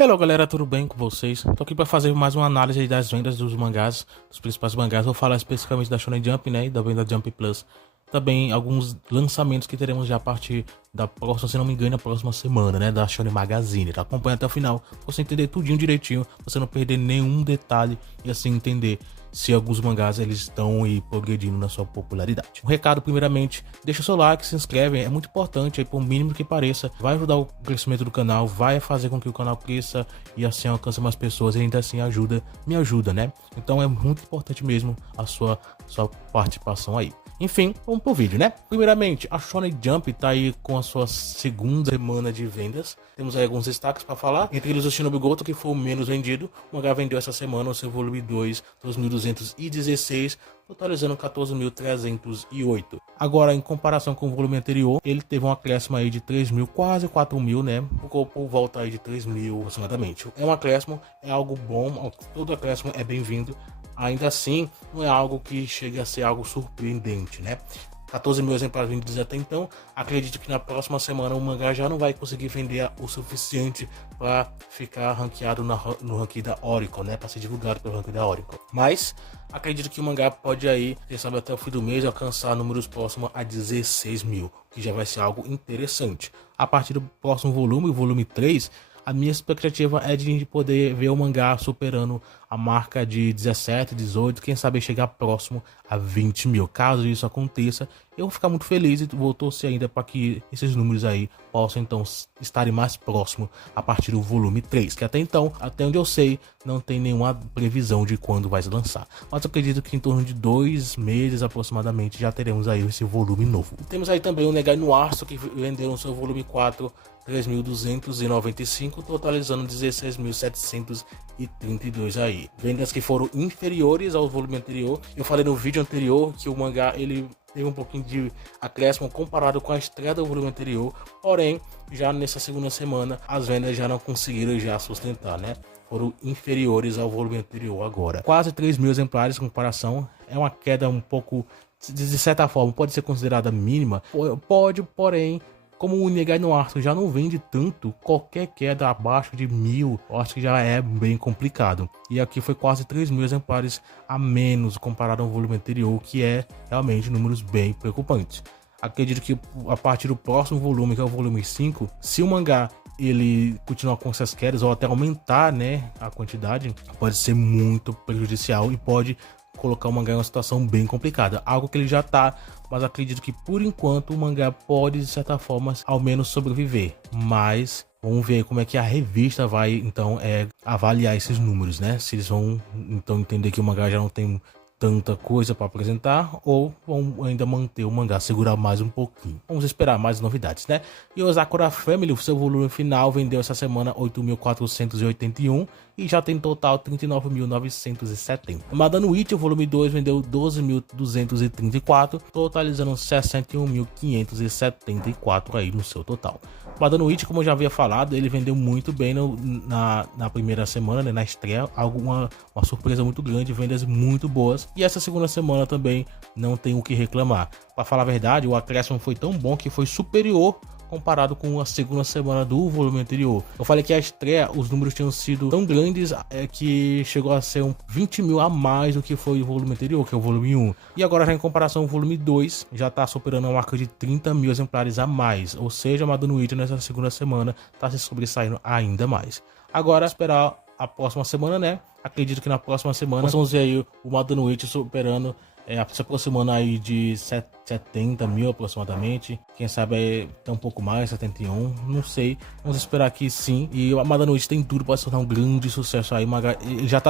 Hello galera, tudo bem com vocês? Tô aqui para fazer mais uma análise aí das vendas dos mangás, dos principais mangás. Vou falar especificamente da Shonen Jump, né, e da venda Jump Plus. Também alguns lançamentos que teremos já a partir da próxima, se não me engano, a próxima semana, né, da Shonen Magazine. Tá? Acompanha até o final, pra você entender tudinho direitinho, você não perder nenhum detalhe e assim entender se alguns mangás eles estão aí progredindo na sua popularidade. Um recado primeiramente, deixa o seu like, se inscreve, é muito importante aí, por mínimo que pareça, vai ajudar o crescimento do canal, vai fazer com que o canal cresça e assim alcance mais pessoas e ainda assim me ajuda, né? Então é muito importante mesmo a sua participação aí. Enfim, vamos pro vídeo, né? Primeiramente, a Shonen Jump tá aí com a sua segunda semana de vendas. Temos aí alguns destaques para falar. Entre eles, o Shinobi Goto, que foi o menos vendido. O mangá vendeu essa semana o seu volume 2, 2.216, totalizando 14.308. Agora, em comparação com o volume anterior, ele teve um acréscimo aí de 3.000, quase 4.000, né? Ficou por volta aí de 3.000 aproximadamente. É um acréscimo, é algo bom, todo acréscimo é bem-vindo. Ainda assim, não é algo que chega a ser algo surpreendente, né? 14 mil exemplares vendidos até então. Acredito que na próxima semana o mangá já não vai conseguir vender o suficiente para ficar ranqueado no ranking da Oricon, né? Para ser divulgado pelo ranking da Oricon. Mas acredito que o mangá pode aí, quem sabe até o fim do mês, alcançar números próximos a 16 mil, que já vai ser algo interessante. A partir do próximo volume, o volume 3, a minha expectativa é de poder ver o mangá superando a marca de 17, 18, quem sabe chegar próximo a 20 mil. Caso isso aconteça, eu vou ficar muito feliz e vou torcer ainda para que esses números aí possam então estarem mais próximos a partir do volume 3, que até então, até onde eu sei, não tem nenhuma previsão de quando vai se lançar. Mas eu acredito que em torno de 2 meses aproximadamente já teremos aí esse volume novo. E temos aí também o Negai no Arço, que vendeu no seu volume 4, 3.295, totalizando 16.732 aí. Vendas que foram inferiores ao volume anterior. Eu falei no vídeo anterior que o mangá ele teve um pouquinho de acréscimo comparado com a estreia do volume anterior. Porém, já nessa segunda semana, as vendas já não conseguiram já sustentar, né? Foram inferiores ao volume anterior agora. Quase 3 mil exemplares em comparação. É uma queda um pouco, de certa forma, pode ser considerada mínima. Pode, porém, como o Negai no Arço já não vende tanto, qualquer queda abaixo de 1.000, eu acho que já é bem complicado. E aqui foi quase 3 mil exemplares a menos comparado ao volume anterior, que é realmente números bem preocupantes. Acredito que a partir do próximo volume, que é o volume 5, se o mangá ele continuar com essas quedas ou até aumentar, né, a quantidade, pode ser muito prejudicial e pode colocar o mangá em uma situação bem complicada, algo que ele já tá, mas acredito que por enquanto o mangá pode de certa forma ao menos sobreviver, mas vamos ver como é que a revista vai então avaliar esses números, né, se eles vão então entender que o mangá já não tem tanta coisa para apresentar ou vão ainda manter o mangá, segurar mais um pouquinho. Vamos esperar mais novidades, né? E o Sakura Family, o seu volume final, vendeu essa semana 8.481 e já tem total 39.970. Madano It, o volume 2, vendeu 12.234, totalizando 61.574 aí no seu total. Madano It, como eu já havia falado, ele vendeu muito bem na primeira semana, né, na estreia, uma surpresa muito grande, vendas muito boas. E essa segunda semana também não tem o que reclamar. Para falar a verdade, o acréscimo foi tão bom que foi superior comparado com a segunda semana do volume anterior. Eu falei que a estreia, os números tinham sido tão grandes que chegou a ser 20 mil a mais do que foi o volume anterior, que é o volume 1. E agora já em comparação ao volume 2, já está superando a marca de 30 mil exemplares a mais. Ou seja, a Madano It nessa segunda semana está se sobressaindo ainda mais. Agora esperar a próxima semana, né? Acredito que na próxima semana nós vamos ver aí o Madano It superando, se aproximando aí de 70 mil aproximadamente. Quem sabe até um pouco mais, 71, não sei. Vamos esperar que sim. E o Madano It tem tudo para se tornar um grande sucesso aí. Ele já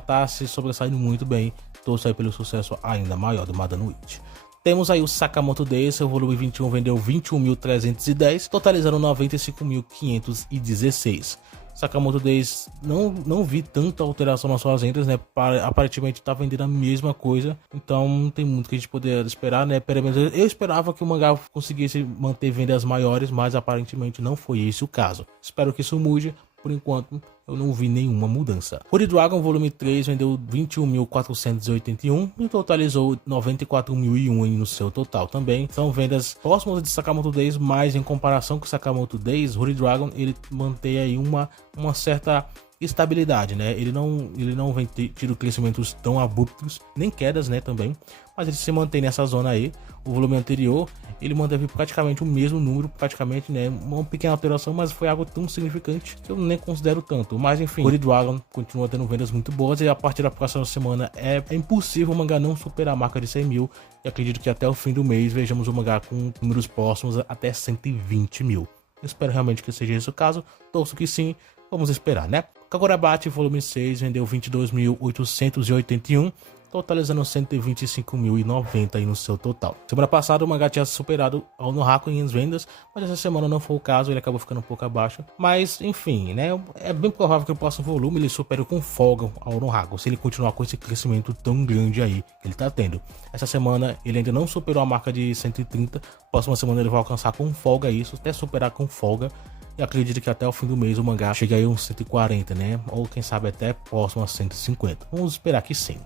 tá se sobressaindo muito bem. Torço aí pelo sucesso ainda maior do Madano It. Temos aí o Sakamoto Days, seu volume 21 vendeu 21.310, totalizando 95.516. Sakamoto Days não vi tanta alteração nas suas vendas, né? Aparentemente tá vendendo a mesma coisa, então não tem muito que a gente poder esperar, né? Pelo menos eu esperava que o mangá conseguisse manter vendas maiores, mas aparentemente não foi esse o caso. Espero que isso mude, por enquanto eu não vi nenhuma mudança. Holy Dragon volume 3 vendeu 21.481 e totalizou 94.001 no seu total também. São vendas próximas de Sakamoto Days, mas em comparação com Sakamoto Days, Holy Dragon ele mantém aí uma certa estabilidade, né? Ele não vem tendo crescimentos tão abruptos, nem quedas, né, também, mas ele se mantém nessa zona aí. O volume anterior, ele manteve praticamente o mesmo número, praticamente, né, uma pequena alteração, mas foi algo tão significante que eu nem considero tanto. Mas enfim, Holy Dragon continua tendo vendas muito boas e a partir da próxima semana é impossível o mangá não superar a marca de 100 mil, e acredito que até o fim do mês vejamos o mangá com números próximos até 120 mil. Eu espero realmente que seja esse o caso, torço que sim, vamos esperar, né? Kagurabachi volume 6 vendeu 22.881, totalizando 125.090 aí no seu total. Semana passada o mangá tinha superado ao Nohaku em vendas, mas essa semana não foi o caso, ele acabou ficando um pouco abaixo. Mas enfim, né, é bem provável que o próximo volume ele supere com folga ao Nohaku, se ele continuar com esse crescimento tão grande aí que ele tá tendo. Essa semana ele ainda não superou a marca de 130, próxima semana ele vai alcançar com folga isso, até superar com folga. E acredito que até o fim do mês o mangá chegue aí uns 140, né? Ou quem sabe até próximo a 150. Vamos esperar que sim.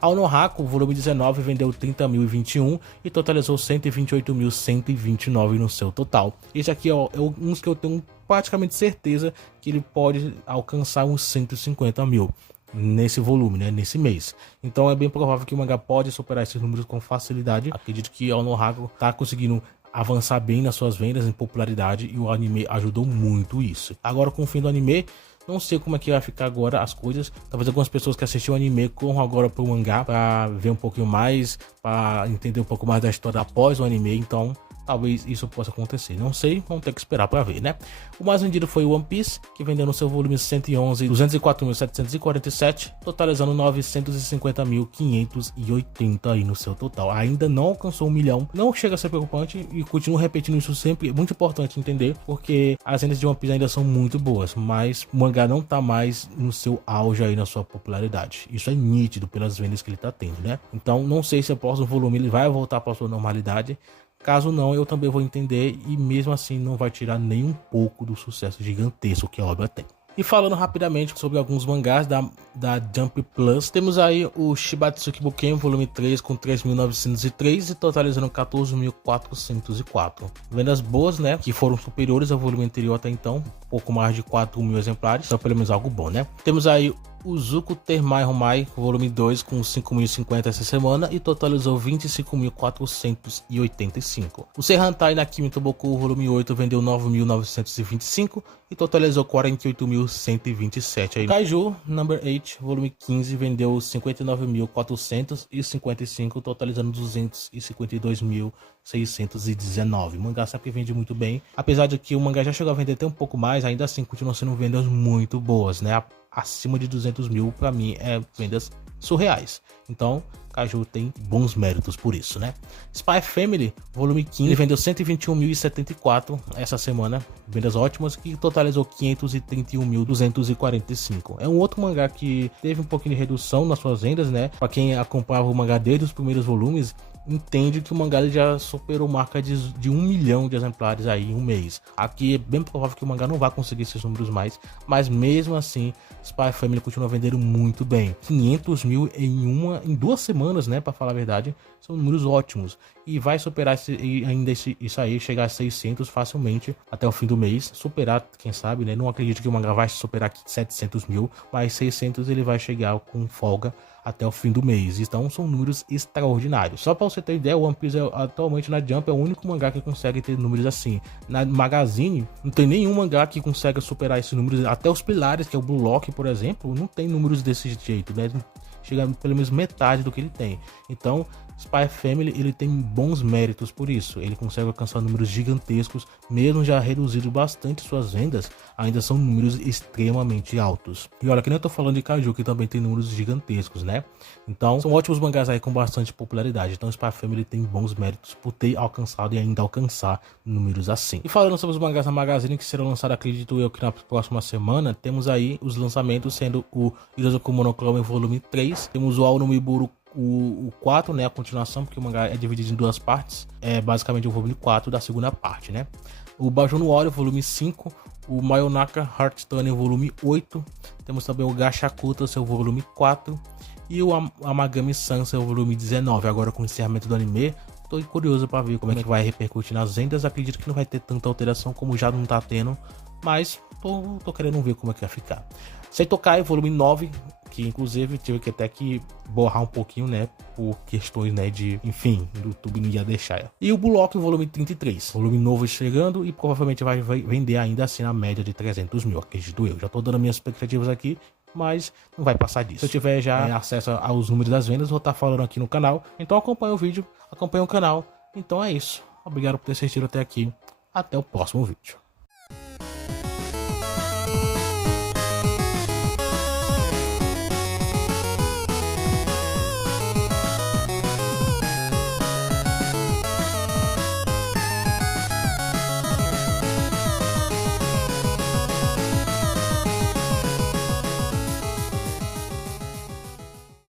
Ao Nohaku, o volume 19 vendeu 30.021 e totalizou 128.129 no seu total. Esse aqui ó, é um que eu tenho praticamente certeza que ele pode alcançar uns 150 mil nesse volume, né, nesse mês. Então é bem provável que o mangá pode superar esses números com facilidade. Acredito que o Nohaku tá conseguindo avançar bem nas suas vendas em popularidade e o anime ajudou muito isso. Agora com o fim do anime, não sei como é que vai ficar agora as coisas. Talvez algumas pessoas que assistiram o anime corram agora pro mangá para ver um pouquinho mais, para entender um pouco mais da história após o anime. Então talvez isso possa acontecer, não sei, vamos ter que esperar para ver, né? O mais vendido foi o One Piece, que vendeu no seu volume 111, 204.747, totalizando 950.580 aí no seu total. Ainda não alcançou 1 milhão, não chega a ser preocupante e continuo repetindo isso sempre, é muito importante entender, porque as vendas de One Piece ainda são muito boas, mas o mangá não tá mais no seu auge aí na sua popularidade. Isso é nítido pelas vendas que ele tá tendo, né? Então não sei se o próximo volume ele vai voltar para sua normalidade. Caso não, eu também vou entender e mesmo assim não vai tirar nem um pouco do sucesso gigantesco que a obra tem. E falando rapidamente sobre alguns mangás da Jump Plus, temos aí o Shibatsuki Buken volume 3 com 3.903 e totalizando 14.404. Vendas boas, né, que foram superiores ao volume anterior até então, pouco mais de 4.000 exemplares, então pelo menos algo bom, né. Temos aí o Zuko Termai Homai volume 2 com 5.050 essa semana e totalizou 25.485. O Serrantai Nakimi Toboku volume 8 vendeu 9.925 e totalizou 48.127. Aí, Kaiju Number 8 volume 15 vendeu 59.455, totalizando 252.619. O mangá sempre vende muito bem, apesar de que o mangá já chegou a vender até um pouco mais, ainda assim continuam sendo vendas muito boas, né? Acima de 200 mil para mim é vendas surreais. Então Kaiju tem bons méritos por isso, né? Spy Family volume 15 ele vendeu 121.074 essa semana, vendas ótimas, que totalizou 531.245. É um outro mangá que teve um pouquinho de redução nas suas vendas, né? Para quem acompanhava o mangá desde os primeiros volumes, entende que o mangá já superou marca de 1 milhão de exemplares aí em um mês. Aqui é bem provável que o mangá não vá conseguir esses números mais, mas mesmo assim Spy Family continua vendendo muito bem. 500 mil em 2 semanas, né, para falar a verdade, são números ótimos. E vai superar isso aí, chegar a 600 facilmente até o fim do mês. Superar, quem sabe, né? Não acredito que o mangá vai superar 700 mil, mas 600 ele vai chegar com folga até o fim do mês. Então são números extraordinários. Só para você ter ideia, o One Piece atualmente na Jump é o único mangá que consegue ter números assim. Na Magazine não tem nenhum mangá que consegue superar esses números. Até os Pilares, que é o Blue Lock, por exemplo, não tem números desse jeito, né? Chega pelo menos metade do que ele tem. Então Spy Family ele tem bons méritos por isso. Ele consegue alcançar números gigantescos, mesmo já reduzido bastante suas vendas, ainda são números extremamente altos. E olha que nem eu tô falando de Kaiju, que também tem números gigantescos, né? Então são ótimos mangás aí com bastante popularidade. Então Spy Family tem bons méritos por ter alcançado e ainda alcançar números assim. E falando sobre os mangás da Magazine que serão lançados, acredito eu, que na próxima semana, temos aí os lançamentos sendo o Irozoku Monochrome volume 3, temos o Ao no Miburu o 4, né, a continuação, porque o mangá é dividido em 2 partes, é basicamente o volume 4 da segunda parte, né. o Baju no Óleo, volume 5, o Mayonaka Heartstone, volume 8, temos também o Gachakuta, seu volume 4, e o Amagami-san, seu volume 19. Agora com o encerramento do anime, tô curioso para ver como é que vai repercutir nas vendas. Acredito que não vai ter tanta alteração como já não tá tendo, mas tô querendo ver como é que vai ficar. Seitokai, volume 9, que inclusive tive que até que borrar um pouquinho, né, por questões, né, de, enfim, do YouTube não ia deixar. E o Bullock, volume 33, volume novo chegando e provavelmente vai vender ainda assim na média de 300 mil, acredito eu. Já tô dando minhas expectativas aqui, mas não vai passar disso. Se eu tiver já acesso aos números das vendas, vou estar falando aqui no canal. Então acompanha o vídeo, acompanha o canal. Então é isso. Obrigado por ter assistido até aqui. Até o próximo vídeo.